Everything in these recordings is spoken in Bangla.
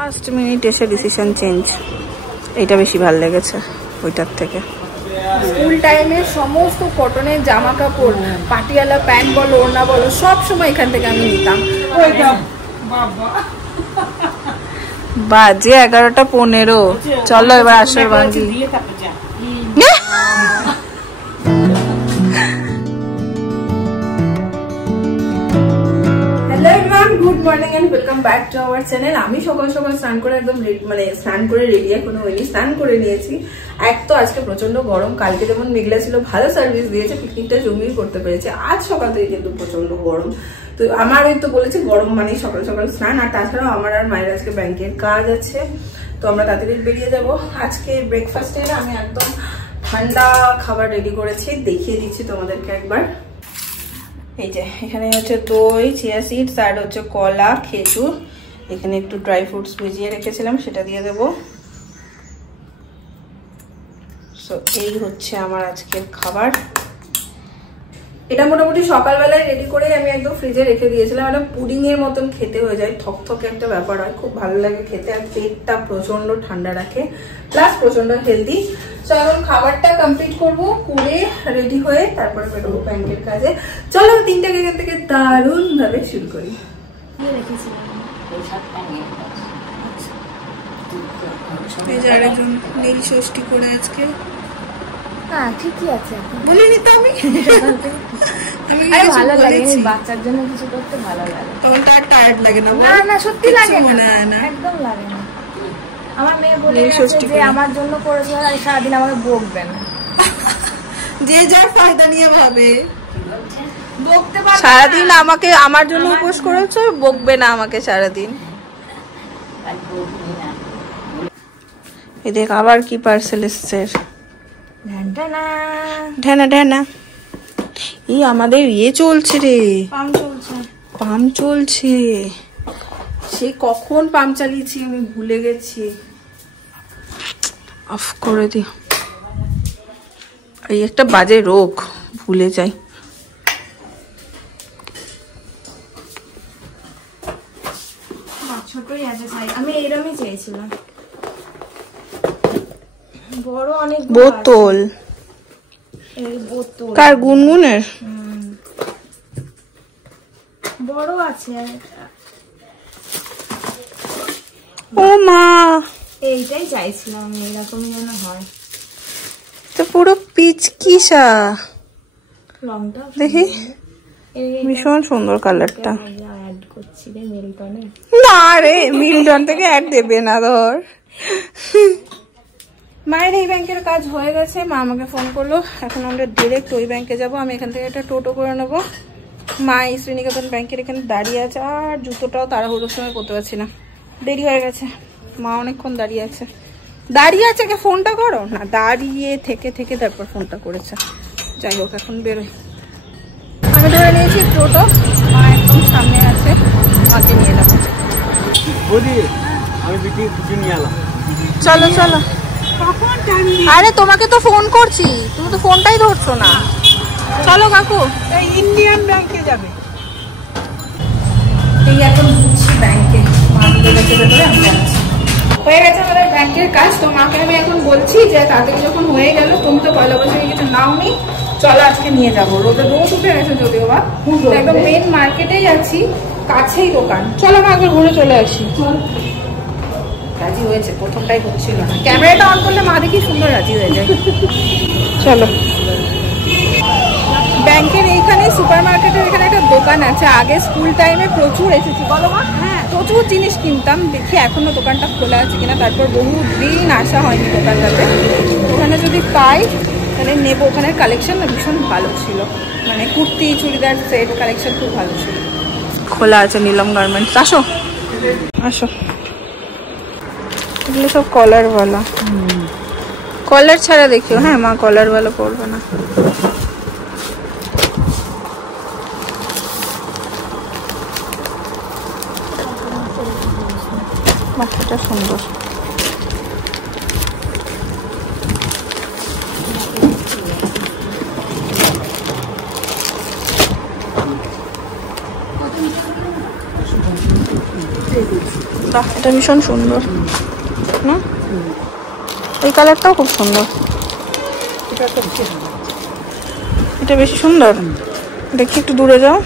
লাস্ট মিনিট এসে ডিসিশন চেঞ্জ, এটা বেশি ভালো লেগেছে ওইটার থেকে। স্কুল টাইমে সমস্ত কটনের জামা কাপড়, পাটিয়ালা প্যান্ট বলো, ওড়না বলো, সব সময় এখান থেকে আমি নিতাম। বাজে 11:15। চলো এবার আসর ভাঙ্গি। Good morning and welcome back to our channel. আমি সকাল সকাল স্নান করে একদম স্নান করে রেডি এখনো হয়নি, স্নান করে নিয়েছি। এক তো আজকে প্রচন্ড গরম, কালকে যেমন মেঘলা ছিল ভালো সার্ভিস দিয়েছে, পিকনিকটা জমিয়ে করতে পেরেছে। আজ সকাল থেকে কিন্তু প্রচন্ড গরম। তো আমার ওই তো বলেছে গরম মানে সকাল সকাল স্নান। আর তাছাড়াও আমার আর মায়ের আজকে ব্যাংকের কাজ আছে, তো আমরা তাড়াতাড়ি বেরিয়ে যাব। আজকে ব্রেকফাস্টে আমি একদম ঠান্ডা খাবার রেডি করেছি, দেখিয়ে দিচ্ছি তোমাদেরকে একবার। এই যে এখানে হচ্ছে দই, চিয়া সিডস আর হচ্ছে কলা, খেজুর, এখানে একটু ড্রাই ফ্রুটস ভিজিয়ে রেখেছিলাম সেটা দিয়ে দেবো। সো এই হচ্ছে আমার আজকের খাবার। এটা মোটামুটি সকালবেলায় রেডি করে আমি একদম ফ্রিজে রেখে দিয়েছিলাম। একটা পুডিং এর মতন খেতে হয়ে যায়, থকথকে একটা ব্যাপার হয়, খুব ভালো লাগে খেতে। আর পেটটা প্রচন্ড ঠান্ডা রাখে, প্লাস প্রচন্ড হেলদি। তো এখন খাবারটা কমপ্লিট করবো, করে রেডি হয়ে তারপরে বেরোবো ব্যাংকের কাজে। চলো 3টাকে এখান থেকে দারুণ ভাবে শুরু করি। নীল ষষ্ঠী করে আজকে ঠিকই আছে, বলিনি তো আমি। ভালো লাগে বাচ্চার জন্য কিছু করতে, ভালো লাগে। তখন তার টায়ার্ড লাগে না? না না, সত্যি লাগে না, একদম লাগে না। আমার মেয়ে বলে যে আমার জন্য করেছে, আর সারাদিন আমাকে বকবে না। যে যার ফায়দা নিয়ে ভাবে, বকতে পারে। সারাদিন আমাকে আমার জন্য উপোস করেছো, বকবে না আমাকে সারাদিন। এই দেখ আবার কি পার্সেল এসছে। ঢেনা ঢেনা, এই আমাদের ইয়ে চলছে রে, পাম্প চলছে। সে কখন পাম্প চালিয়েছি আমি ভুলে গেছি, অফ করে দি। এই একটা বাজে রোগ, ভুলে যাই। ছোটই আছে, আমি এরকমই চেয়েছিলাম। বড় অনেক বোতল, কার? গুনগুনের বড় আছে। ও মা, এইটাই চাইছিলাম আমি, এরকমই যেন হয়। তো পুরো পিচকিসা রংটা দেখি, ভীষণ সুন্দর কালারটা। অ্যাড করছি রে মিল্টনে। না রে, মিল্টন থেকে অ্যাড দেবে না। ধর, মায়ের এই ব্যাংকের কাজ হয়ে গেছে, মা আমাকে ফোন করলো, এখন আমরা ডিরেক্ট ওই ব্যাংকে যাব। আমি এখান থেকে একটা টোটো করে নেবো। মা এই শ্রীনিকেতন ব্যাংকের এখানে দাঁড়িয়ে আছে, আর জুতোটাও তাড়াহুড়োর সময় করতে পারছি না, দেরি হয়ে গেছে। মা অনেকক্ষণ দাঁড়িয়ে আছে, ফোনটা করো না, দাঁড়িয়ে থেকে থেকে তারপর ফোনটা করেছে। যাই হোক এখন বেরোই। আমি ধরে নিয়েছি টোটো, মা একদম সামনে আছে, মাকে নিয়ে নেবো। চলো চলো। আরে তোমাকে তো ফোন করছি, তুমি তো ফোনটাই ধরছো না। চলো কাকু, ইন্ডিয়ান ব্যাংকে যাবে। এই এখন ঢুকছি ব্যাংকে, মা হয়ে গেছে আমাদের ব্যাংকের কাজ। তো মাকে আমি এখন বলছি যে তাড়াতাড়ি যখন হয়ে গেল, তুমি তো পয়লা বছরে কিছু নাওনি, চলো আজকে নিয়ে যাবো। রোদে রোদ উঠে গেছে যদিও বা, একদম মেন মার্কেটেই আছি, কাছেই দোকান। চলো মা একবার ঘুরে চলে আসি। রাজি হয়েছে, প্রথমটাই হচ্ছিল না। ক্যামেরাটা অন করলে মা দেখি সুন্দর রাজি হয়ে যায়। চলো, ব্যাংকের এইখানে সুপার মার্কেটের এখানে একটা দোকান আছে, আগে স্কুল টাইমে প্রচুর এসেছি। বলো মা? হ্যাঁ, প্রচুর জিনিস কিনতাম। দেখি এখনো দোকানটা খোলা আছে কিনা, তারপর বহুদিন আসা হয়নি দোকানটাতে। ওখানে যদি পাই তাহলে নেবো। ওখানের কালেকশন না ভীষণ ভালো ছিল, মানে কুর্তি চুড়িদার সেট কালেকশন খুব ভালো ছিল। খোলা আছে নীলম গার্মেন্টস। আসো আসো, এগুলো সব কলারওয়ালা। কলার ছাড়া দেখিও। হ্যাঁ মা, কলারওয়ালা পরবে না। বাচ্চাটা সুন্দর। বাহ, এটা ভীষণ সুন্দর না? এই কালারটাও খুব সুন্দর। এটা বেশি সুন্দর। দেখি একটু দূরে যাও।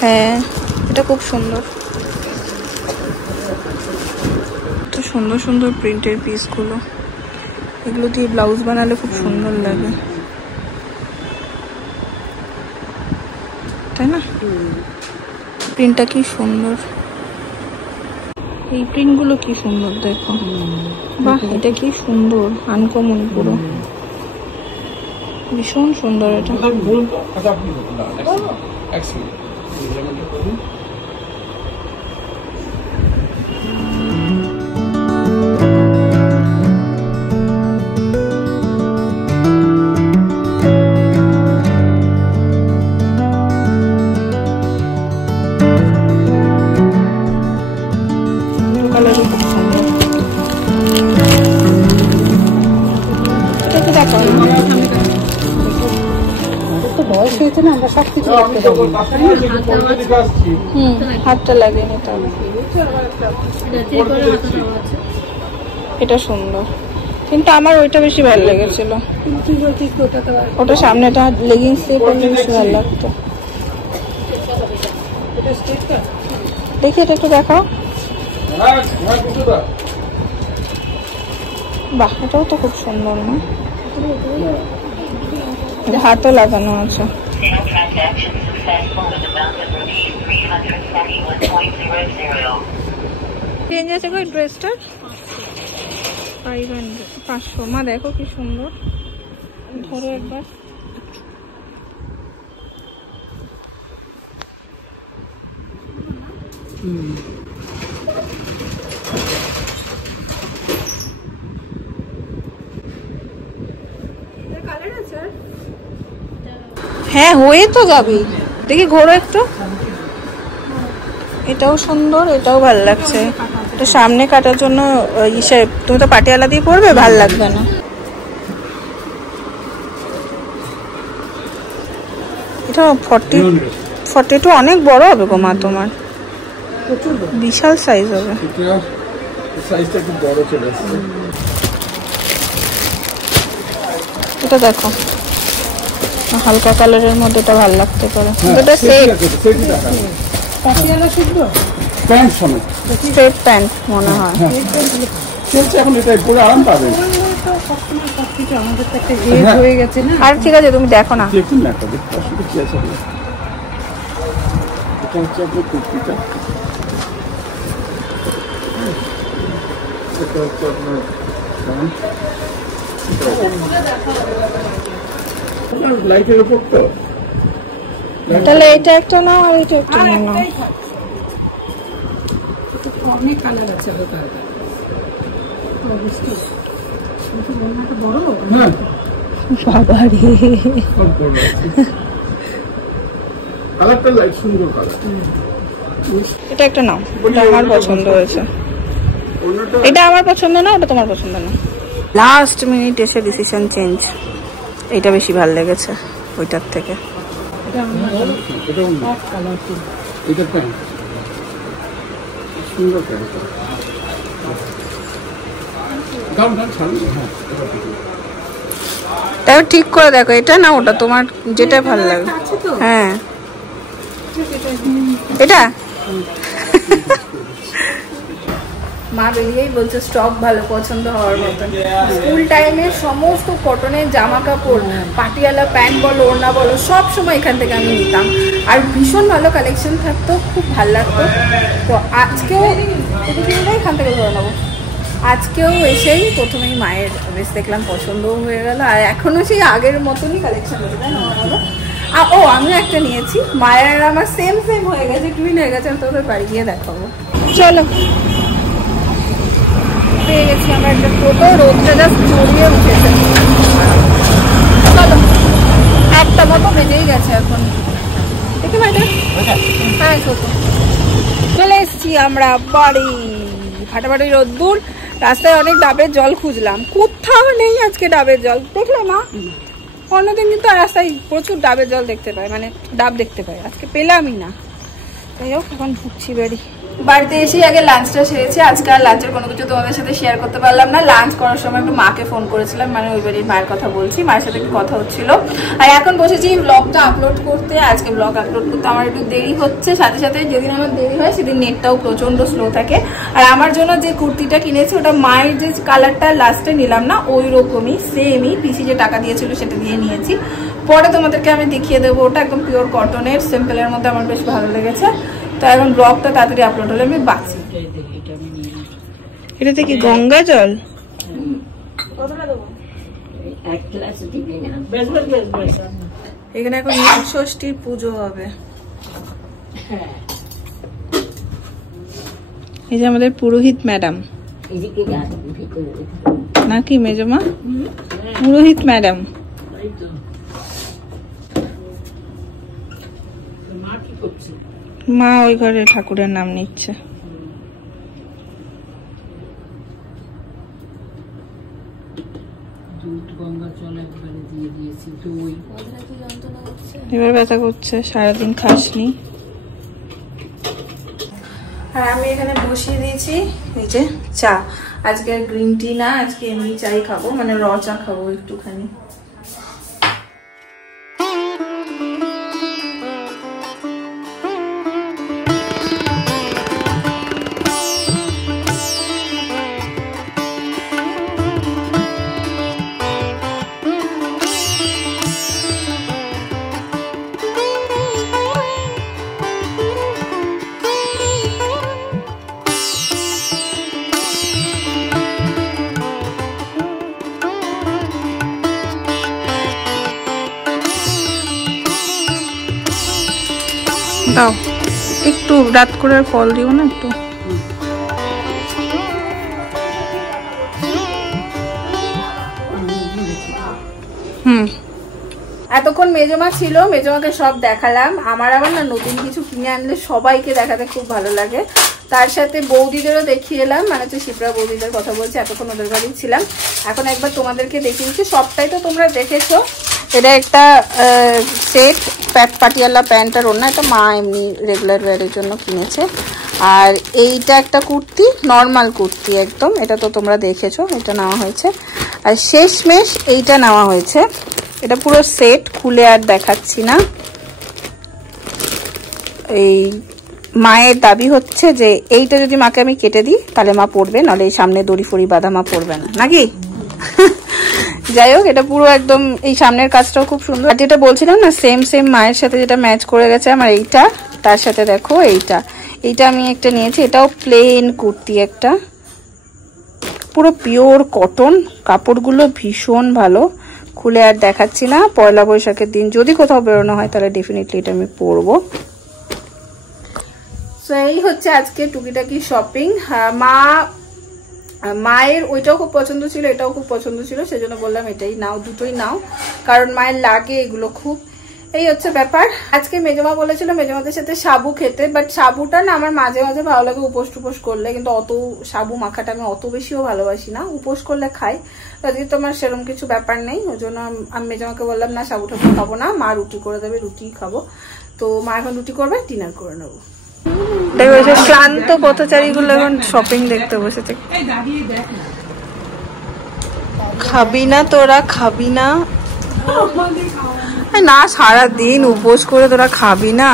হ্যাঁ, এটা খুব সুন্দর। সুন্দর সুন্দর প্রিন্টের পিসগুলো, এগুলো দিয়ে ব্লাউজ বানালে খুব সুন্দর লাগে, তাই না? প্রিন্টটা কি সুন্দর, এই প্রিন্টগুলো কি সুন্দর দেখো। বাহ, এটা কি সুন্দর, আনকমন পুরো, ভীষণ সুন্দর। এটা হাতটা লাগেনি তাহলে। এটা সুন্দর, কিন্তু আমার ওইটা বেশি ভালো লেগেছিল। ওটা সামনেটা লেগিংস দিয়ে পরলে বেশি ভালো লাগতো। দেখি এটা একটু দেখাও। বাহ, এটাও তো খুব সুন্দর না? হাতও লাগানো আছে। চেঞ্জ আছে গো ড্রেসটার 500। মা দেখো কি সুন্দর, ধরো একবার। হ্যাঁ, হয়ে তো যাবি। দেখি ঘোরো একটু। এটাও সুন্দর, এটাও ভালো লাগছে। তো সামনে কাটার জন্য তুমি তো পাটিয়ালা দিয়ে পরবে, ভাল লাগবে না। এটা 42 অনেক বড় হবে গো মা তোমার, বিশাল সাইজ হবে। এটা দেখো হালকা কালারের মধ্যে, এটা ভালো লাগতে পারে। এটা সেট স্ট্রেট প্যান্ট মনে হয়। আর ঠিক আছে, তুমি দেখো না। তাহলে এটা একটা নাও, আর এটা একটা নাও। অনেক কালার আছে, এটা একটা নাও, এটা আমার পছন্দ হয়েছে। এটা আমার পছন্দ না, ওটা তোমার পছন্দ না। লাস্ট মিনিট এসে ডিসিশন চেঞ্জ। এটা বেশি ভালো লেগেছে ওইটার থেকে। তাও ঠিক করে দেখো, এটা না ওটা, তোমার যেটা ভালো লাগে। হ্যাঁ, এটা মা বেরিয়েই বলছে স্টক ভালো, পছন্দ হওয়ার মতন। স্কুল টাইমে সমস্ত কটনের জামা কাপড়, পাটিয়ালা প্যান্ট বলো, ওড়না বলো, সব সময় এখান থেকে আমি নিতাম। আর ভীষণ ভালো কালেকশন থাকতো, খুব ভালো লাগতো। তো আজকেও এখান থেকে ধরে নেবো। আজকেও এসেই প্রথমেই মায়ের ড্রেস দেখলাম, পছন্দও হয়ে গেল। আর এখনও সেই আগের মতনই কালেকশন হয়ে যায় না বলো। ও আমিও একটা নিয়েছি, মায়ের আমার সেম হয়ে গেছে, টুইন হয়ে গেছে। আমি তোদের বাড়ি গিয়ে দেখাবো। চলো, পেয়ে গেছি আমরা একটা টোটো, রোদটা জাস্ট ছড়িয়ে উঠেছে। চলো, 1টা মতো বেজেই গেছে এখন। দেখি ভাইটা, হ্যাঁ ছোট। চলে এসছি আমরা বাড়ি। ফাটাফাটি রোদ্দুর, রাস্তায় অনেক ডাবের জল খুঁজলাম, কোথাও নেই আজকে ডাবের জল। দেখলে মা, অন্যদিন কিন্তু রাস্তায় প্রচুর ডাবের জল দেখতে পাই, মানে ডাব দেখতে পাই, আজকে পেলামই না। যাই হোক এখন ঢুকছি বাড়ি। বাড়িতে এসে আগে লাঞ্চটা সেরেছি। আজকে আর লাঞ্চের কোনো কিছু তোমাদের সাথে শেয়ার করতে পারলাম না। লাঞ্চ করার সময় একটু মাকে ফোন করেছিলাম, মানে ওই বাড়ির মায়ের কথা বলছি, মায়ের সাথে একটু কথা হচ্ছিল। আর এখন বসেছি ব্লগটা আপলোড করতে। আজকে ব্লগ আপলোড করতে আমার একটু দেরি হচ্ছে, সাথে সাথে যেদিন আমার দেরি হয় সেদিন নেটটাও প্রচন্ড স্লো থাকে। আর আমার জন্য যে কুর্তিটা কিনেছি ওটা মায়ের যে কালারটা লাস্টে নিলাম না, ওই রকমই সেমই পিসি যে টাকা দিয়েছিল সেটা দিয়ে নিয়েছি। পরে তোমাদেরকে আমি দেখিয়ে দেবো। ওটা একদম পিওর কটনের সিম্পলের মধ্যে আমার বেশ ভালো লেগেছে। তো এখন ব্লগটা তাড়াতাড়ি আপলোড হলে আমি বাঁচি। এটাতে কি গঙ্গা জল? এখানে এখন ষষ্ঠীর পুজো হবে। এই যে আমাদের পুরোহিত ম্যাডাম নাকি মেজমা? পুরোহিত ম্যাডাম। মা ওই ঘরে ঠাকুরের নাম নিচ্ছে। এবার ব্যথা করছে, সারাদিন খাসনি। আর আমি এখানে বসিয়ে দিয়েছি এই যে চা। আজকে গ্রিন টি না, আজকে এমনি চাই খাবো, মানে র চা খাবো একটুখানি। দাও একটু, রাত করে আর ফল দিও না একটু। এতক্ষণ মেজমা ছিল, মেজমাকে সব দেখালাম। আমার আবার না নতুন কিছু কিনে আনলে সবাইকে দেখাতে খুব ভালো লাগে। তার সাথে বৌদিদেরও দেখিয়ে এলাম, মানে হচ্ছে শিপ্রা বৌদিদের কথা বলছি। এতক্ষণ ওদের বাড়ি ছিলাম, এখন একবার তোমাদেরকে দেখিয়ে দিচ্ছি। সবটাই তো তোমরা দেখেছো। এটা একটা সেট পাটিয়ালা প্যান্ট আর ওড়না, এটা মা এমনি রেগুলার ওয়ারের জন্য কিনেছে। আর এইটা একটা কুর্তি, নর্মাল কুর্তি একদম, এটা তো তোমরা দেখেছো, এটা নেওয়া হয়েছে। আর শেষমেশ এইটা নেওয়া হয়েছে। এটা পুরো সেট, খুলে আর দেখাচ্ছি না। এই মায়ের দাবি হচ্ছে যে এইটা যদি মাকে আমি কেটে দিই তাহলে মা পরবে, নাহলে এই সামনে দড়ি ফড়ি বাঁধা মা পরবে না, নাকি? যাই হোক, এটা পুরো একদম এই সামনের কাজটাও খুব সুন্দর। আর যেটা বলছিলাম না, সেম মায়ের সাথে যেটা ম্যাচ করে গেছে আমার এইটা, তার সাথে দেখো এইটা আমি একটা নিয়েছি। এটাও প্লেন কুর্তি, একটা পুরো পিওর কটন, কাপড়গুলো ভীষণ ভালো। খুলে আর দেখাচ্ছি না। পয়লা বৈশাখের দিন যদি কোথাও বেরোনো হয় তাহলে ডেফিনেটলি এটা আমি পরবো। সো এই হচ্ছে আজকে টুকিটাকি শপিং। মায়ের ওইটাও খুব পছন্দ ছিল, এটাও খুব পছন্দ ছিল, সেজন্য বললাম এটাই নাও, দুটোই নাও, কারণ মায়ের লাগে এগুলো খুব। এই হচ্ছে ব্যাপার। আজকে মেজমা বলেছিল মেজমাদের সাথে সাবু খেতে, বাট সাবুটা না আমার মাঝে মাঝে ভালো লাগে উপোস টুপোস করলে, কিন্তু অত সাবু মাখাটা আমি অত বেশিও ভালোবাসি না। উপোস করলে খাই, আজকে তো আমার সেরকম কিছু ব্যাপার নেই। ওই জন্য আমি মেজমাকে বললাম না সাবু টাবু খাবো না, মা রুটি করে দেবে, রুটি খাবো। তো মা এখন রুটি করবে, ডিনার করে নেবো। ক্লান্ত পথচারীগুলো এখন শপিং দেখতে বসেছে। খাবি না তোরা, খাবি না? না, সারাদিন উপোস করে তোরা খাবি না?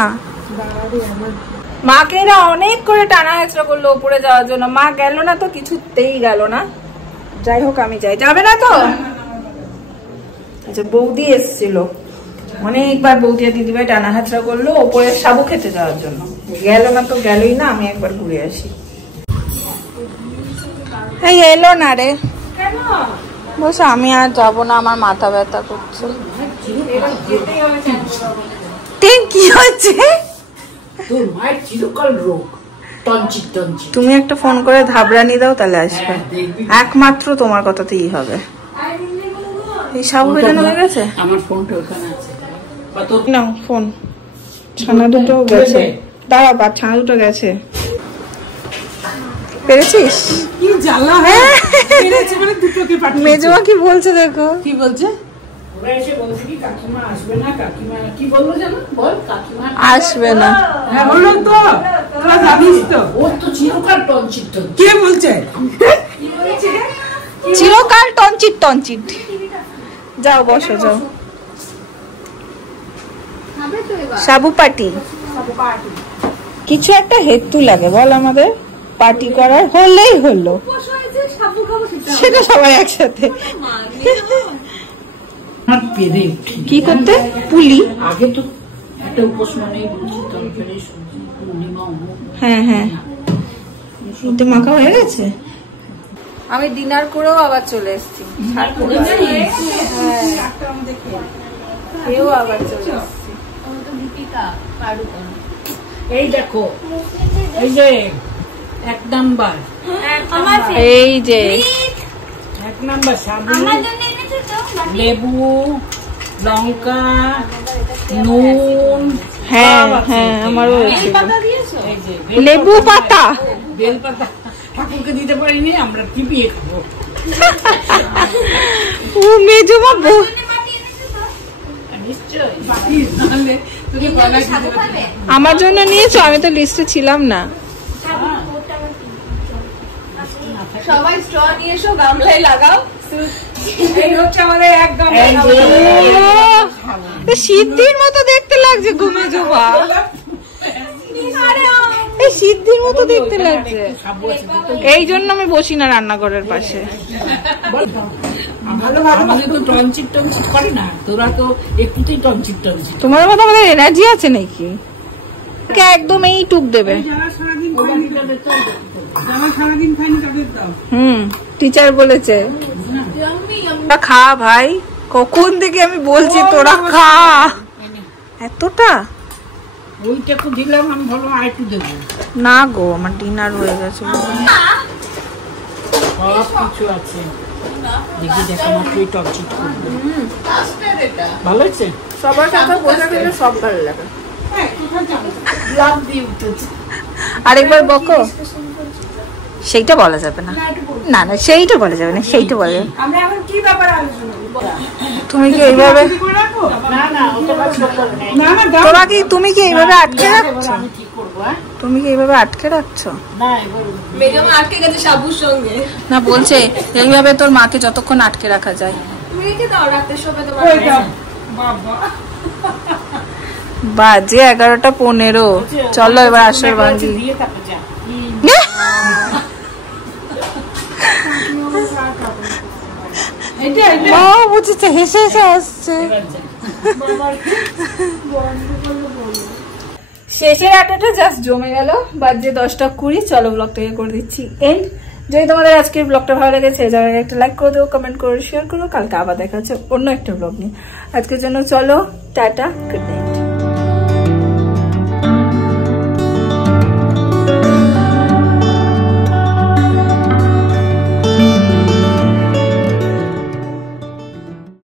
মাকে এরা অনেক করে টানা হেঁচড়া করলো উপরে যাওয়ার জন্য, মা গেল না তো, কিছুতেই গেল না। যাই হোক আমি যাই। যাবে না তো? আচ্ছা, বৌদি এসছিল, অনেকবার বৌদি আর দিদিভাই টানা হাঁচড়া করলো ওপরে সাবু খেতে যাওয়ার জন্য, গেল না তো গেলই না। আমি একবার ঘুরে আসি। এই এলো না রে, বস আমি আর যাবো না, আমার মাথা ব্যথা করছে। কি হচ্ছে? তুমি একটা ফোন করে ধাবরানি দাও, তাহলে আসবে। একমাত্র তোমার কথাতেই হবে। এই সাবু ভেজানো হয়ে গেছে, আমার ফোনটা ওখানে আছে। নাও ফোন। ছানা দুটো গেছে, দাঁড়া, বা ছানা দুটো গেছে। পেরেছিস? মেজমা কি বলছে দেখো। কি বলছে? ওরা এসে বলছে কি কাকিমা আসবে না, কাকিমা কি বললো জানো, বল কাকিমা আসবে না। হ্যাঁ বললো তো, তোরা জানিস তো ওর তো চিরকাল টনচিট। কে বলছে? চিরকাল টনচিট। যাও বসো, যাও। সাবু পার্টি কিছু একটা হেতু লাগে বল আমাদের পার্টি করার, হলেই হলো সেটা সবাই একসাথে। কি করতে? পুলি। আগে তো একটা উপোস মানে লুচি তরকারি সবজি পূর্ণিমা। হ্যাঁ মাখা হয়ে গেছে। আমি ডিনার করেও আবার চলে এসেছি। আবার চলে এসেছি। এই দেখো, এই যে 1 নাম্বার, এই যে 1 নাম্বার সাবু, লেবু, লঙ্কা, নুন। হ্যাঁ আমারও লেবু পাতা, বেলপাতা ঠাকুরকে দিতে পারিনি, আমরা টিপিয়ে খাবো। ও মেজমা আমার জন্য নিয়েছো? আমি তো লিস্টে ছিলাম না। সবাই স্ট্র নিয়ে এসো, গামলায় লাগাও। এই হচ্ছে আমাদের 1 গামলা। সিদ্ধির মতো দেখতে লাগছে গো মেজমা, এই সিদ্ধির মতো দেখতে লাগছে। এই জন্য আমি বসি না রান্নাঘরের পাশে। আমাদের তো টনচিট করে না, তোরা তো একটুতেই টনচিট। তোমার মতো আমাদের এনার্জি আছে নাকি? একদম এই টুক দেবে। টিচার বলেছে খা ভাই, কখন থেকে আমি বলছি তোরা খা। এতটা ওইটাকে দিলাম আমি, ভালো আর একটু দেবো না গো, আমার ডিনার হয়ে গেছে। সব কিছু আছে, দেখি দেখা মাত্রই টনচিট করবো। ভালো হয়েছে? সবার সাথে বসে গেলে সব ভালো লাগে। আরেকবার বকো, সেইটা বলা যাবে না। না সেইটা বলা যাবে না, সেইটা বলা যাবে। তুমি কি এইভাবে, তুমি কি এইভাবে আটকে রাখছো? তুমি কি এইভাবে আটকে রাখছো? আটকে গেছে সাবুর সঙ্গে। না বলছে এইভাবে তোর মাকে যতক্ষণ আটকে রাখা যায়। বাজে 11:15। চলো এবার আসর ভাঙি। বুঝেছে, হেসে হেসে আসছে। শেষের আটাটা জাস্ট জমে গেল, বাজে 10:20। চলো ব্লগটাকে করে দিচ্ছি এন্ড। যদি তোমাদের আজকের ব্লগটা ভালো লেগেছে, জায়গায় একটা লাইক করে দেবো, কমেন্ট করে শেয়ার করো। কালকে আবার দেখা হচ্ছে অন্য একটা ব্লগ নিয়ে। আজকের জন্য চলো, টাটা, গুড নাইট।